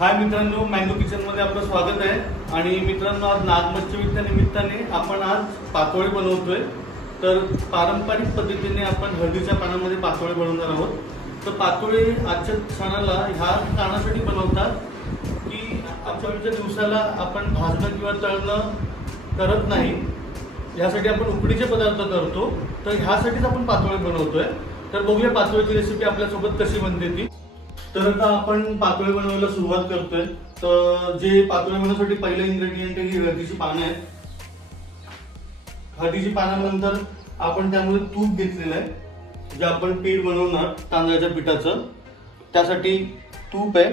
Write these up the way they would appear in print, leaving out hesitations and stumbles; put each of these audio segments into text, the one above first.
हाय मित्रांनो, मँगो किचनमध्ये आपलं स्वागत आहे। आणि मित्रांनो, आज नागपंचमीच्या निमित्ताने आपण आज पातोळी बनवतोय। तर पारंपरिक पद्धतीने आपण हळदीच्या पानामध्ये पातोळी बनवणार आहोत। तर पातोळी आजच्या सणाला ह्या कारणासाठी बनवतात की पातोळीच्या दिवसाला आपण भाजणं किंवा तळणं करत नाही, ह्यासाठी आपण उकडीचे पदार्थ करतो। तर ह्यासाठीच आपण पातोळी बनवतोय। तर बघूया पातोळीची रेसिपी आपल्यासोबत कशी बनते ती। तर आता आपण पातोळी बनवायला सुरुवात करतोय। तर जे पातोळी बनवण्यासाठी पहिलं इन्ग्रेडियंट आहे ही हळदीची पानं आहेत। हळदीची पानानंतर आपण त्यामध्ये तूप घेतलेलं आहे, जे आपण पीठ बनवणार तांदळाच्या पिठाचं, त्यासाठी तूप आहे।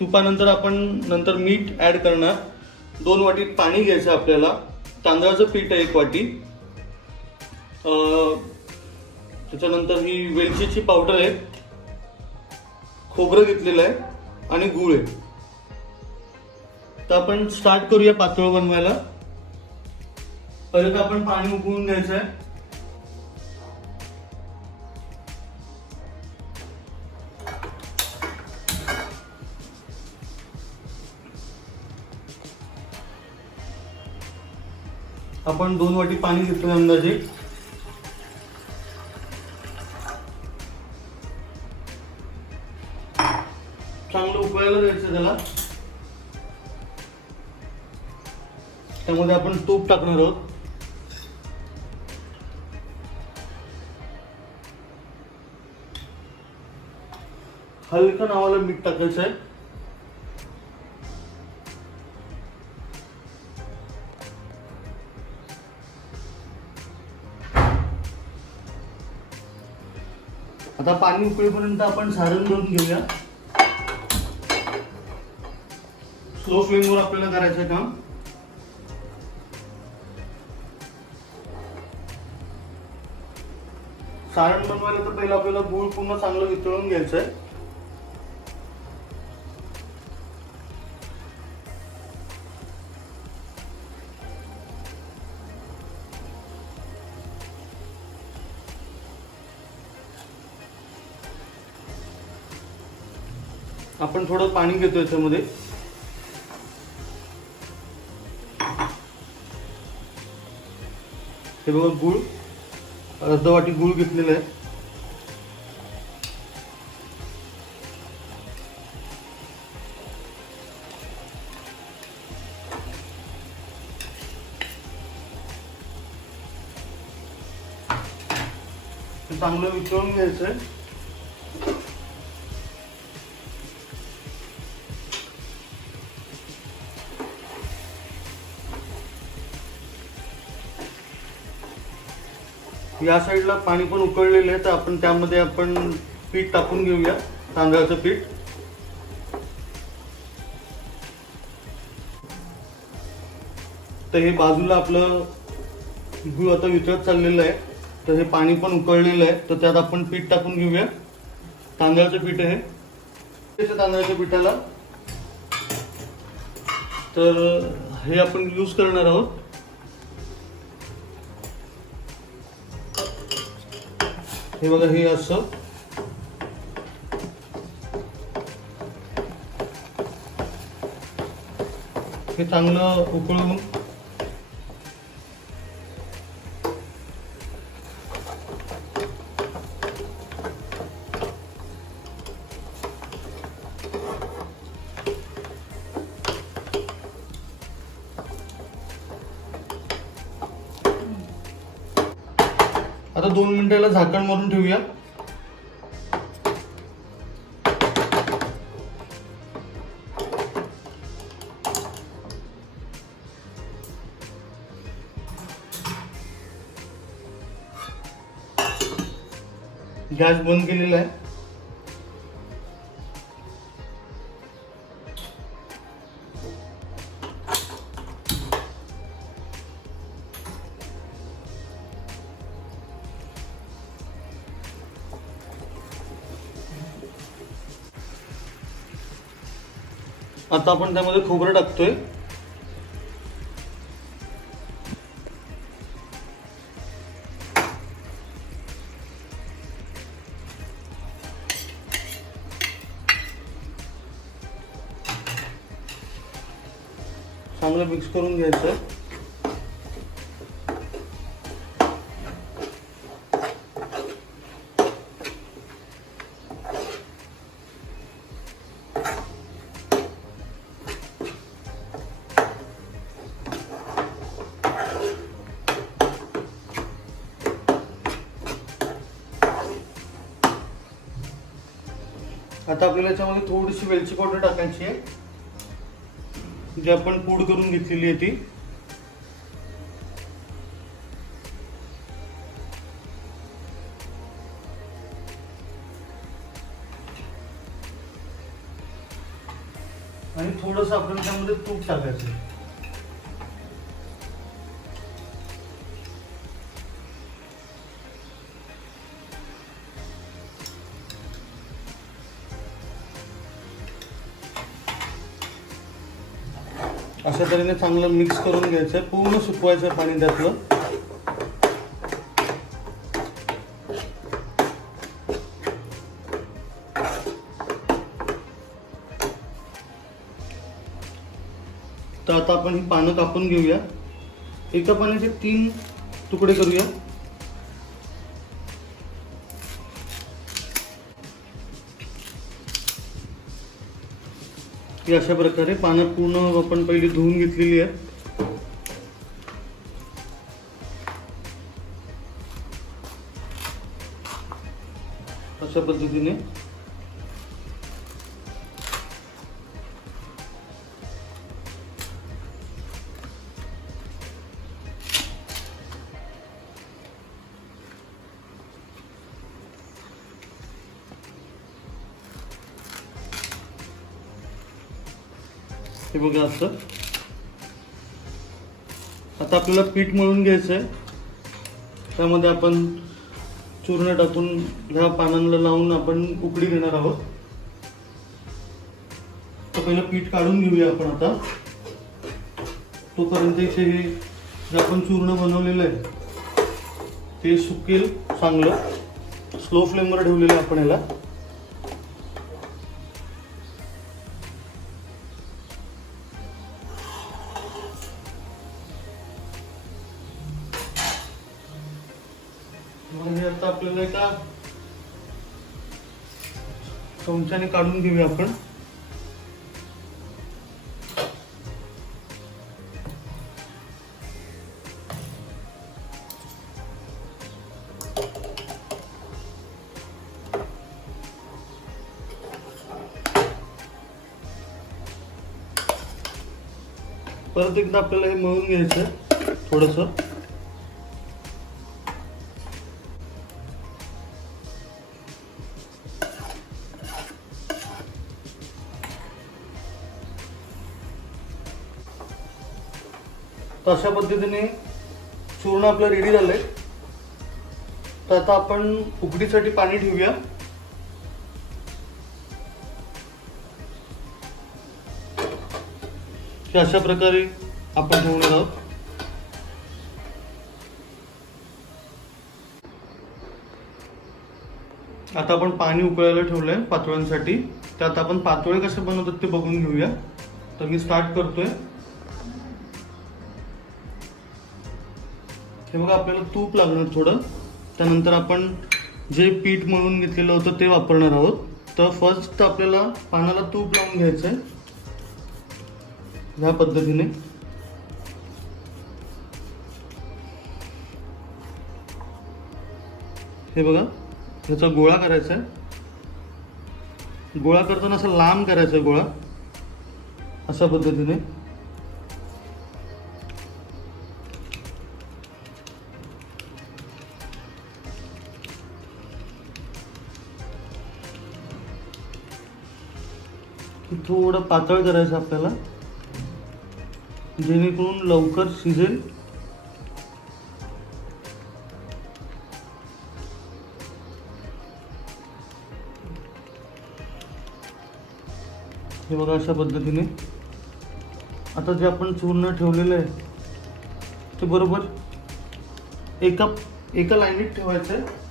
तुपानंतर आपण नंतर मीठ ऍड करणार। 2 वाटी पाणी घ्यायचं आपल्याला। तांदळाचं पीठ आहे 1 वाटी। त्याच्यानंतर ही वेलचीची पावडर आहे, खोबरं घेतलेलं आहे आणि गूळ आहे। तर आपण स्टार्ट करूया पातोळ बनवायला। पहिले आपण पाणी उकळून घ्यायचं आहे। आपण 2 वाटी पाणी घेतलं अंदाजे। चांगलं उकळायला द्यायचं त्याला। त्यामध्ये आपण तूप टाकणार आहोत। हलकं नावाला मीठ टाकायचं आहे। आता पाणी उकळेपर्यंत आपण सारण भरून घेऊया। स्लो फ्लेमवर आपल्याला करायचं काम। सारण बनवायला तर पहिला आपल्याला गूळ पूर्ण चांगलं वितळून घ्यायचं आहे। आपण थोडं पाणी घेतो याच्यामध्ये। हे बघा, गूळ अर्धा वाटी गूळ घेतलेला आहे। चांगलं वितळून घ्यायचं आहे। या साईडला पाणी पण उकळलेलं आहे, तर आपण त्यामध्ये पीठ टाकून घेऊया, तांदळाचं पीठ। तर हे बाजूला आपलं गूळ आता वितळत चाललेलं आहे, तर हे पाणी पण उकळलेलं आहे, तर त्यात आपण पीठ टाकून घेऊया। तांदळाचं पीठ आहे तांदळाच्या पिठाला। तर हे आपण यूज करणार आहोत। हे बघा, हे असं हे चांगलं उकळून आता 2 मिनिटाला झाकण मारून ठेवूया। गॅस बंद केलेला आहे। आता आपण त्यामध्ये खोबरं टाकतोय। चांगलं मिक्स करून घ्यायचं. आता आपल्याला याच्यामध्ये थोडीशी वेलची पावडर टाकायची आहे, जी आपण पूड करून घेतलेली आहे ती. आणि थोडंसं आपण त्यामध्ये तूप टाकायचं. अशा तऱ्हेने चांगलं मिक्स करून घ्यायचं आहे. पूर्ण सुकवायचं आहे पाणी त्यातलं. तर आता आपण ही पानं कापून घेऊया. एका पाण्याचे 3 तुकडे करूया. अशा प्रकारे पानं पूर्ण आपण पहिली धुवून घेतलेली आहे. अशा पद्धतीने हे बघा असं. आता आपल्याला पीठ मळून घ्यायचं आहे. त्यामध्ये आपण चूर्ण टाकून ह्या पानांना लावून आपण उकडी देणार आहोत. तर पहिलं पीठ काढून घेऊया आपण. आता तोपर्यंत इथे हे जे आपण चूर्ण बनवलेलं आहे ते सुकेल चांगलं. स्लो फ्लेमवर ठेवलेलं आहे आपण याला. हे आता आपल्याला एका चमच्याने काढून घेऊया आपण. परत एकदा आपल्याला हे मळून घ्यायचं थोडंसं. तर अशा पद्धतीने चूर्ण आपलं रेडी झालंय. तर आता आपण उकडीसाठी पाणी ठेवूया. अशा प्रकारे आपण ठेवणार आहोत. आता आपण पाणी उकळायला ठेवलंय पातोळ्यांसाठी. त्यात आपण पातोळे कसे बनवतात ते बघून घेऊया. तर मी स्टार्ट करतोय. हे बघा आपल्याला तूप लागणार थोडं. त्यानंतर आपण जे पीठ मळून घेतलेलं होतं ते वापरणार आहोत. तर फर्स्ट आपल्याला पानाला तूप लावून घ्यायचं आहे ह्या पद्धतीने. हे बघा ह्याचा गोळा करायचा आहे. गोळा करताना असा लांब करायचा गोळा अशा पद्धतीने. थोडं पातळ करायचं आपल्याला, जेणेकरून लवकर शिजेल. हे बघा अशा पद्धतीने. आता जे आपण चूर्ण ठेवलेलं आहे ते बरोबर एका लाईनीत ठेवायचं आहे.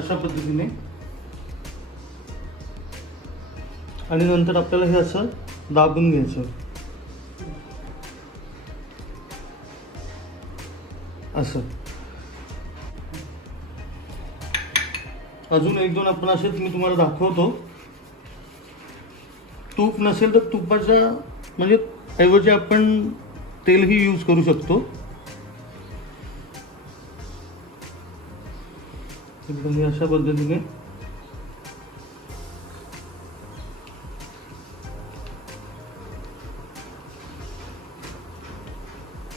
अशा पद्धतीने. आणि नंतर आपल्याला हे असं दाबून घ्यायचं असं. अजून एक दोन आपण असेच मी तुम्हाला दाखवतो. तूप नसेल तर तुपाच्या म्हणजे ऐवजी आपण तेलही यूज करू शकतो. एकदम अशा पद्धतीने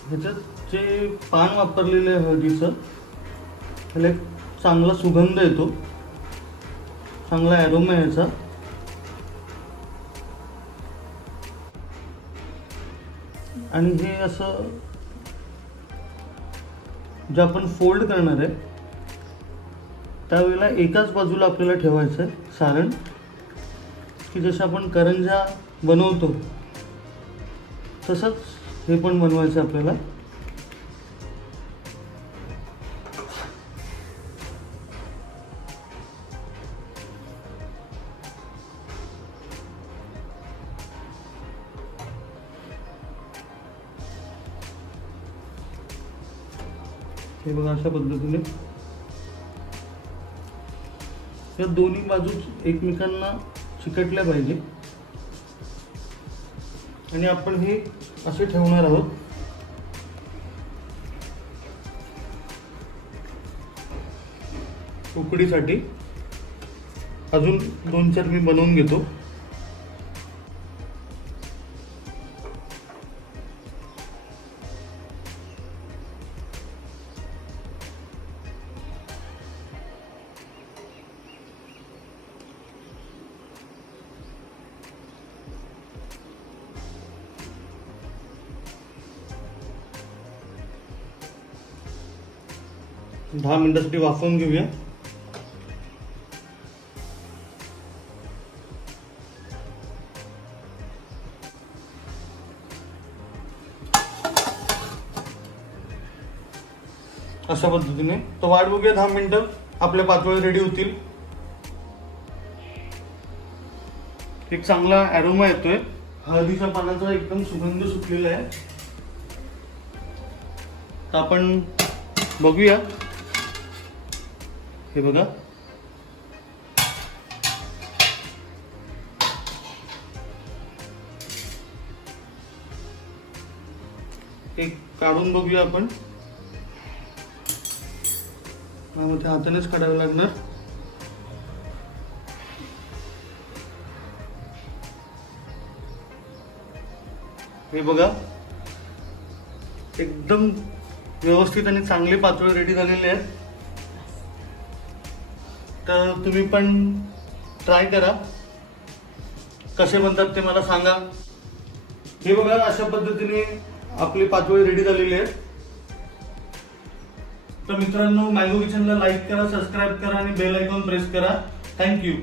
ह्याच्यात जे पान वापरलेलं आहे हळदीचं, त्याला एक चांगला सुगंध येतो, चांगला ॲरोमा याचा. आणि हे असं जे आपण फोल्ड करणार आहे त्यावेळेला एकाच बाजूला आपल्याला ठेवायचं आहे सारण, की जसं आपण करंजा बनवतो तसंच हे पण बनवायचं आपल्याला. हे बघा अशा पद्धतीने या दोन्ही बाजू एकमेकांना चिकटल्या पाहिजे. आणि आपण हे असे ठेवणार आहोत. उकडीसाठी अजून 2-4 मी बनवून घेतो. दहा मिनिटासाठी वाफवून घेऊया. अशा पद्धतीने तर वाट बघूया 10 मिनिटं, आपल्या पातोळ्या रेडी होतील. एक चांगला ॲरोमा येतोय, हळदीच्या पानाचा एकदम सुगंध सुटलेला आहे. तर आपण बघूया. हे बघा एक काढून बघूया आपण. त्यामध्ये हातानेच काढावं लागणार. हे बघा एकदम व्यवस्थित आणि चांगले पातोळे रेडी झालेले आहेत. तर तुम्ही पण ट्राय करा, कसे बनतात ते मला सांगा. हे बघा अशा पद्धतीने आपले पातोळे रेडी झालेले आहेत. तर मित्रांनो, मँगो किचनला लाईक करा, सबस्क्राईब करा आणि बेल आयकॉन प्रेस करा. थँक्यू.